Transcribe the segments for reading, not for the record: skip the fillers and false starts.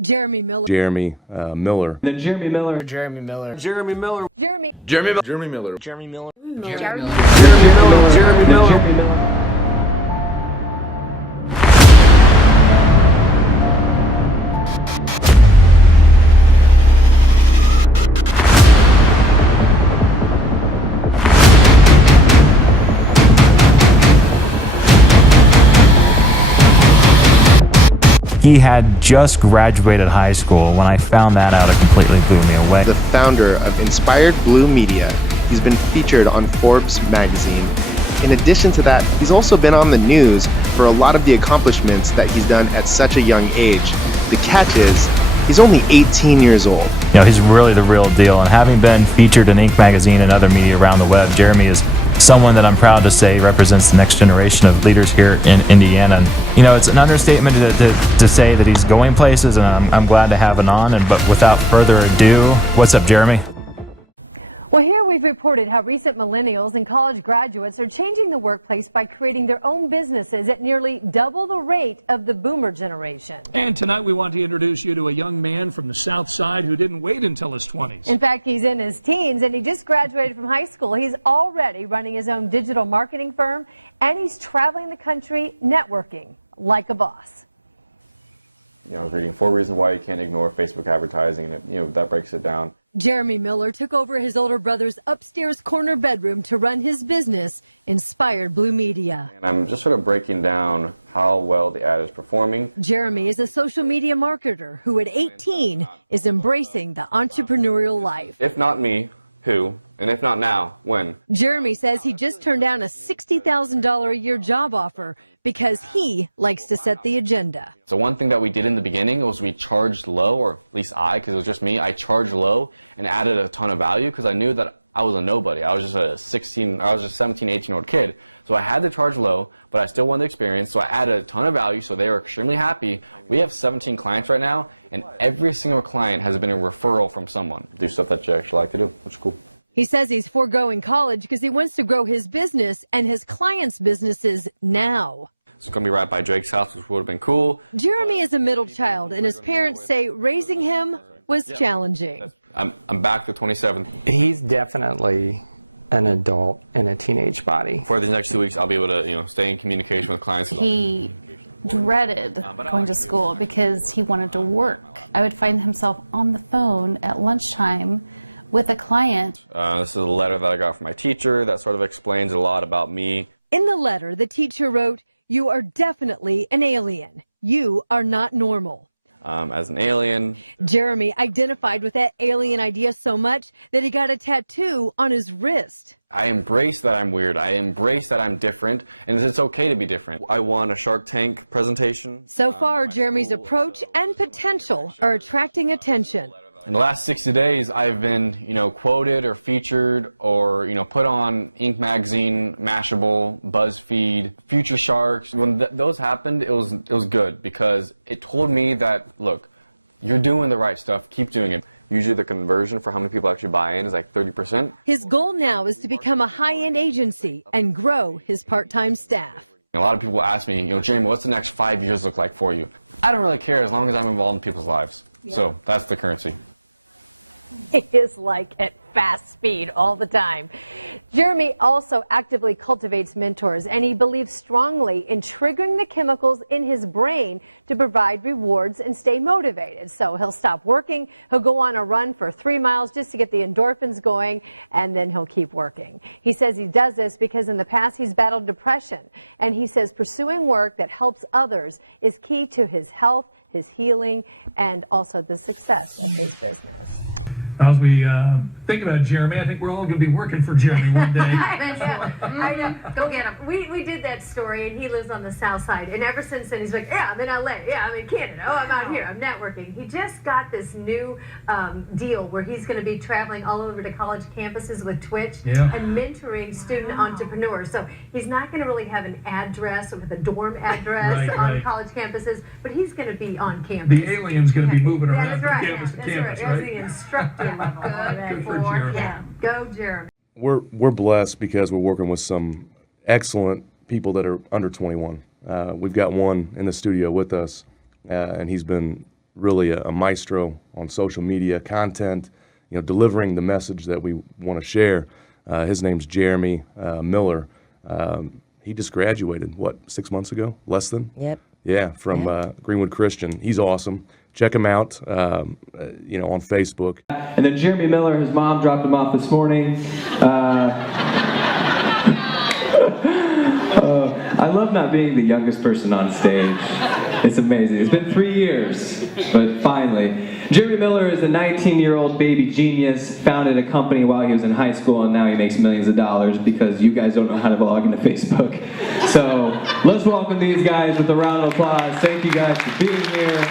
Jeremy Miller. Jeremy Miller. Then Jeremy Miller. Jeremy Miller. Jeremy Miller. Jeremy. Jeremy Miller. Jeremy Miller. Jeremy Miller. Jeremy Miller. Jeremy Miller. Jeremy Miller. He had just graduated high school. When I found that out, it completely blew me away. The founder of Inspired Blue Media. He's been featured on Forbes magazine. In addition to that, he's also been on the news for a lot of the accomplishments that he's done at such a young age. The catch is, he's only 18 years old. You know, he's really the real deal. And having been featured in Inc. magazine and other media around the web, Jeremy is someone that I'm proud to say represents the next generation of leaders here in Indiana. And, you know, it's an understatement to say that he's going places, and I'm glad to have it on. But without further ado, what's up, Jeremy? Well, here we've reported how recent millennials and college graduates are changing the workplace by creating their own businesses at nearly double the rate of the boomer generation. And tonight we want to introduce you to a young man from the South Side who didn't wait until his 20s. In fact, he's in his teens and he just graduated from high school. He's already running his own digital marketing firm and he's traveling the country networking like a boss. You know, I was reading 4 reasons why you can't ignore Facebook advertising, and you know, that breaks it down. Jeremy Miller took over his older brother's upstairs corner bedroom to run his business, Inspired Blue Media. And I'm just sort of breaking down how well the ad is performing. Jeremy is a social media marketer who at 18 is embracing the entrepreneurial life. If not me, who? And if not now, when? Jeremy says he just turned down a $60,000 a year job offer because he likes to set the agenda. So one thing that we did in the beginning was we charged low, or at least because it was just me, I charged low and added a ton of value because I knew that I was a nobody. I was just a 17, 18-year-old kid. So I had to charge low, but I still wanted the experience, so I added a ton of value, so they were extremely happy. We have 17 clients right now, and every single client has been a referral from someone. Do stuff that you actually like to do, which is cool. He says he's foregoing college because he wants to grow his business and his clients' businesses now. It's going to be right by Drake's house, which would have been cool. Jeremy is a middle child, and his parents say raising him was challenging. I'm back to 27. He's definitely an adult in a teenage body. For the next 2 weeks, I'll be able to, stay in communication with clients. He dreaded going to school because he wanted to work. I would find himself on the phone at lunchtime with a client. This is a letter that I got from my teacher that sort of explains a lot about me. In the letter, the teacher wrote, "You are definitely an alien. You are not normal." As an alien. Jeremy identified with that alien idea so much that he got a tattoo on his wrist. I embrace that I'm weird. I embrace that I'm different, and it's okay to be different. I won a Shark Tank presentation. So far, Jeremy's approach and potential are attracting attention. In the last 60 days, I've been, quoted or featured or, put on Inc. magazine, Mashable, BuzzFeed, Future Sharks. When those happened, it was good because it told me that, look, you're doing the right stuff. Keep doing it. Usually the conversion for how many people actually buy in is like 30%. His goal now is to become a high-end agency and grow his part-time staff. A lot of people ask me, Jeremy, what's the next 5 years look like for you? I don't really care as long as I'm involved in people's lives. Yeah. So that's the currency. It is like at fast speed all the time. Jeremy also actively cultivates mentors, and he believes strongly in triggering the chemicals in his brain to provide rewards and stay motivated. So he'll stop working, he'll go on a run for 3 miles just to get the endorphins going, and then he'll keep working. He says he does this because in the past he's battled depression, and he says pursuing work that helps others is key to his health, his healing, and also the success of his business. As we think about Jeremy, I think we're all going to be working for Jeremy one day. I know. Go get him. We did that story, and he lives on the South Side. And ever since then, he's like, yeah, I'm in LA. Yeah, I'm in Canada. Oh, I'm out here. I'm networking. He just got this new deal where he's going to be traveling all over to college campuses with Twitch and mentoring student entrepreneurs. So he's not going to really have an address with a dorm address on college campuses, but he's going to be on campus. The alien's going to be moving around from campus to campus, right? As the instructor. Good for Jeremy. Yeah. Go, Jeremy. We're blessed because we're working with some excellent people that are under 21. We've got one in the studio with us, and he's been really a maestro on social media content, delivering the message that we want to share. His name's Jeremy Miller. He just graduated, 6 months ago? Less than? Yep. Yeah, from Greenwood Christian. He's awesome. Check him out, on Facebook. And then Jeremy Miller, his mom dropped him off this morning. I love not being the youngest person on stage. It's amazing. It's been 3 years, but finally. Jeremy Miller is a 19-year-old baby genius, founded a company while he was in high school, and now he makes millions of dollars because you guys don't know how to log into Facebook. So let's welcome these guys with a round of applause. Thank you guys for being here.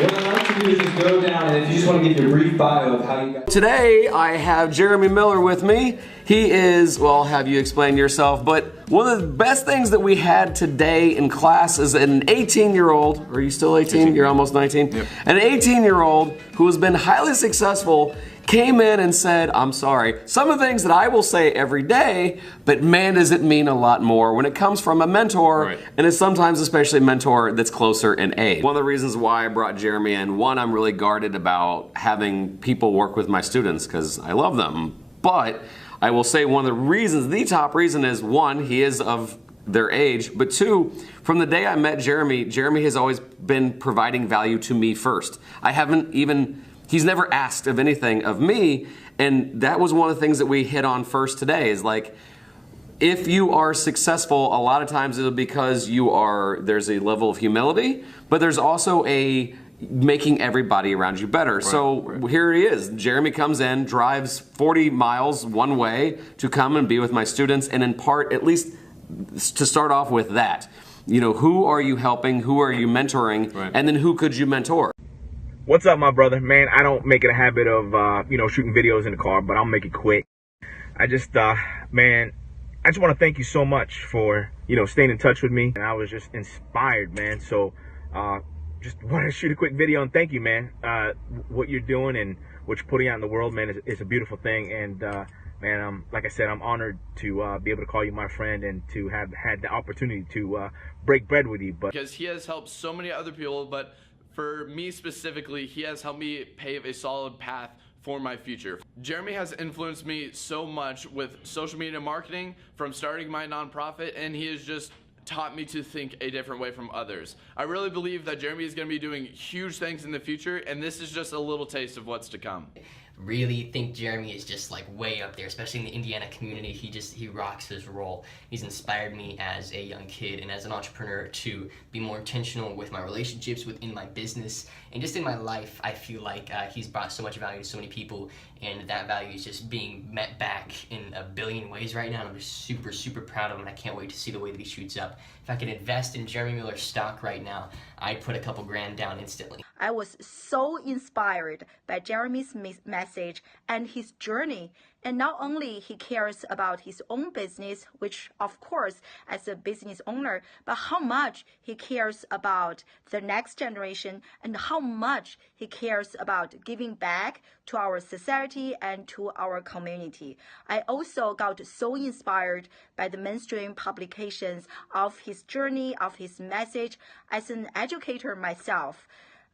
What I'd like to do is just go down, and if you just want to give your brief bio of how you got... Today, I have Jeremy Miller with me. He is, well, I'll have you explain yourself, but one of the best things that we had today in class is an 18-year-old, are you still 18? You're almost 19? Yep. An 18-year-old who has been highly successful came in and said, I'm sorry, some of the things that I will say every day, but man, does it mean a lot more when it comes from a mentor, right. And it's sometimes especially a mentor that's closer in age. One of the reasons why I brought Jeremy in, one, I'm really guarded about having people work with my students because I love them, but I will say one of the reasons, the top reason is, one, he is of their age, but two, from the day I met Jeremy, Jeremy has always been providing value to me first. He's never asked of anything of me, and that was one of the things that we hit on first today, is like, if you are successful, a lot of times it'll because there's a level of humility, but there's also a making everybody around you better. Right, so here he is. Jeremy comes in, drives 40 miles one way to come and be with my students and impart, at least to start off with that. Who are you helping? Who are you mentoring? Right. And then who could you mentor? What's up, my brother? Man, I don't make it a habit of, shooting videos in the car, but I'll make it quick. I just want to thank you so much for, staying in touch with me. And I was just inspired, man. So, just wanted to shoot a quick video and thank you, man. What you're doing and what you're putting out in the world, man, is a beautiful thing. And, man, like I said, I'm honored to be able to call you my friend and to have had the opportunity to break bread with you. Because he has helped so many other people, but for me specifically, he has helped me pave a solid path for my future. Jeremy has influenced me so much with social media marketing from starting my nonprofit, and he has just taught me to think a different way from others. I really believe that Jeremy is going to be doing huge things in the future, and this is just a little taste of what's to come. Really think Jeremy is just like way up there, especially in the Indiana community. He rocks his role. He's inspired me as a young kid and as an entrepreneur to be more intentional with my relationships within my business and just in my life. I feel like he's brought so much value to so many people, and that value is just being met back in a billion ways right now. And I'm just super, super proud of him, and I can't wait to see the way that he shoots up. If I could invest in Jeremy Miller stock right now, I'd put a couple grand down instantly. I was so inspired by Jeremy's message and his journey. And not only he cares about his own business, which of course as a business owner, but how much he cares about the next generation and how much he cares about giving back to our society and to our community. I also got so inspired by the mainstream publications of his journey, of his message. As an educator myself,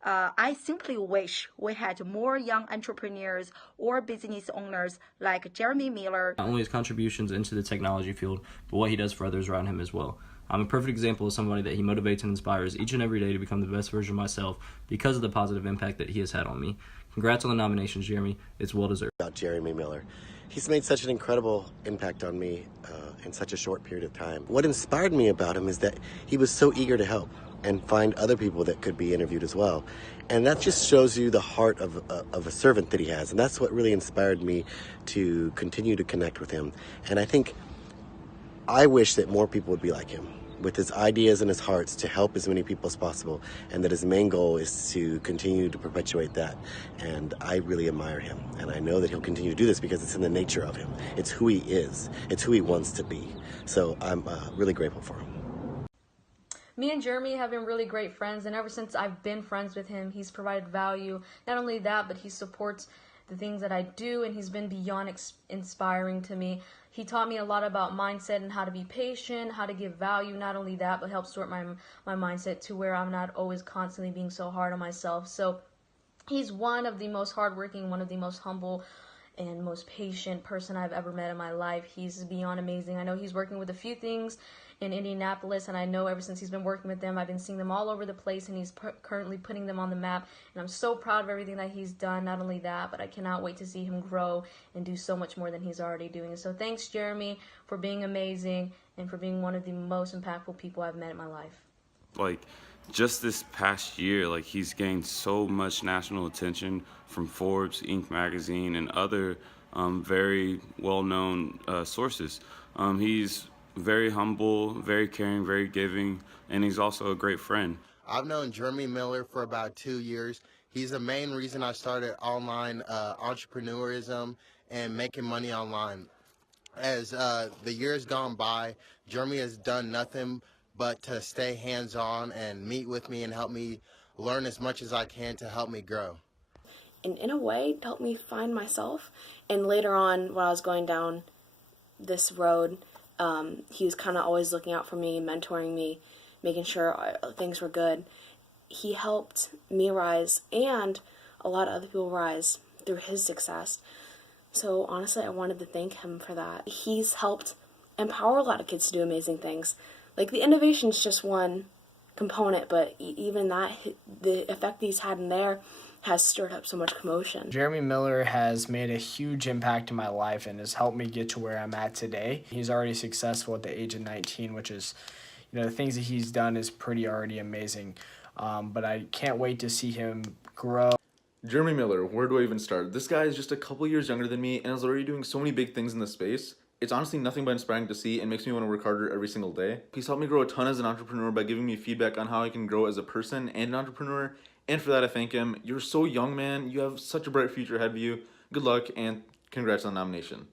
I simply wish we had more young entrepreneurs or business owners like Jeremy Miller. Not only his contributions into the technology field, but what he does for others around him as well. I'm a perfect example of somebody that he motivates and inspires each and every day to become the best version of myself because of the positive impact that he has had on me. Congrats on the nominations, Jeremy. It's well deserved. About Jeremy Miller. He's made such an incredible impact on me in such a short period of time. What inspired me about him is that he was so eager to help and find other people that could be interviewed as well. And that just shows you the heart of a servant that he has. And that's what really inspired me to continue to connect with him. And I wish that more people would be like him, with his ideas and his hearts to help as many people as possible, and that his main goal is to continue to perpetuate that. And I really admire him, and I know that he'll continue to do this because it's in the nature of him. It's who he is. It's who he wants to be. So I'm really grateful for him. Me and Jeremy have been really great friends, and ever since I've been friends with him, he's provided value. Not only that, but he supports the things that I do, and he's been beyond inspiring to me. He taught me a lot about mindset and how to be patient, how to give value. Not only that, but help sort my mindset to where I'm not always constantly being so hard on myself. So he's one of the most hardworking, one of the most humble and most patient person I've ever met in my life. He's beyond amazing. I know he's working with a few things in Indianapolis, and I know ever since he's been working with them, I've been seeing them all over the place, and he's currently putting them on the map, and I'm so proud of everything that he's done. Not only that, but I cannot wait to see him grow and do so much more than he's already doing. So thanks, Jeremy, for being amazing and for being one of the most impactful people I've met in my life. Like, just this past year, like, he's gained so much national attention from Forbes, Inc. magazine, and other very well-known sources. He's very humble, very caring, very giving, and he's also a great friend. I've known Jeremy Miller for about 2 years. He's the main reason I started online entrepreneurism and making money online. As the years gone by, Jeremy has done nothing but to stay hands-on and meet with me and help me learn as much as I can to help me grow. And in a way, helped me find myself. And later on, when I was going down this road, he was kind of always looking out for me, mentoring me, making sure things were good. He helped me rise, and a lot of other people rise through his success. So honestly, I wanted to thank him for that. He's helped empower a lot of kids to do amazing things. Like, the innovation's just one component, but even that, the effect he's had in there has stirred up so much commotion. Jeremy Miller has made a huge impact in my life and has helped me get to where I'm at today. He's already successful at the age of 19, which is, the things that he's done is pretty already amazing. But I can't wait to see him grow. Jeremy Miller, where do I even start? This guy is just a couple years younger than me and is already doing so many big things in the space. It's honestly nothing but inspiring to see and makes me want to work harder every single day. He's helped me grow a ton as an entrepreneur by giving me feedback on how I can grow as a person and an entrepreneur. And for that, I thank him. You're so young, man. You have such a bright future ahead of you. Good luck and congrats on the nomination.